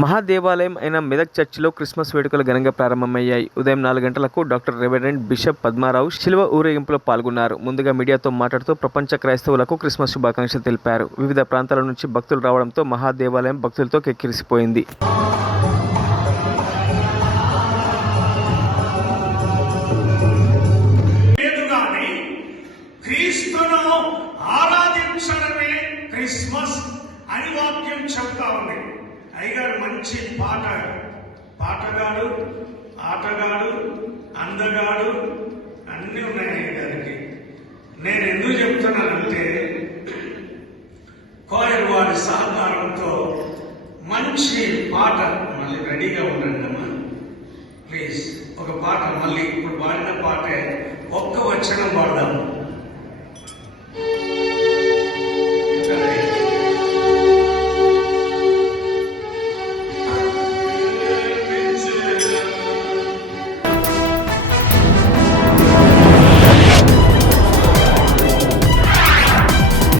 మహాదేవాలయం అయిన మెదక్ చర్చిలో క్రిస్మస్ వేడుకలు ఘనంగా ప్రారంభమయ్యాయి. ఉదయం 4 గంటలకు డాక్టర్ రెవరెండ్ బిషప్ పద్మారావు శిలువ ఊరేగింపులో పాల్గొన్నారు. ముందుగా మీడియాతో మాట్లాడుతూ ప్రపంచ క్రైస్తవులకు క్రిస్మస్ శుభాకాంక్షలు తెలిపారు. వివిధ ప్రాంతాల నుంచి భక్తులు రావడంతో మహాదేవాలయం భక్తులతో కిక్కిరిసిపోయింది. క్రిస్మస్ అని వాక్యం చెప్తా ఉంది. అయ్యగారు మంచి పాటగాడు, ఆటగాడు, అందగాడు అన్నీ ఉన్నాయి అయ్యగారికి. నేను ఎందుకు చెప్తున్నానంటే కోయర్ వారి సహకారంతో మంచి పాట మళ్ళీ రెడీగా ఉండండి అమ్మా ప్లీజ్. ఒక పాట మళ్ళీ ఇప్పుడు పాడిన పాటే ఒక్క వచనం పాడదాం.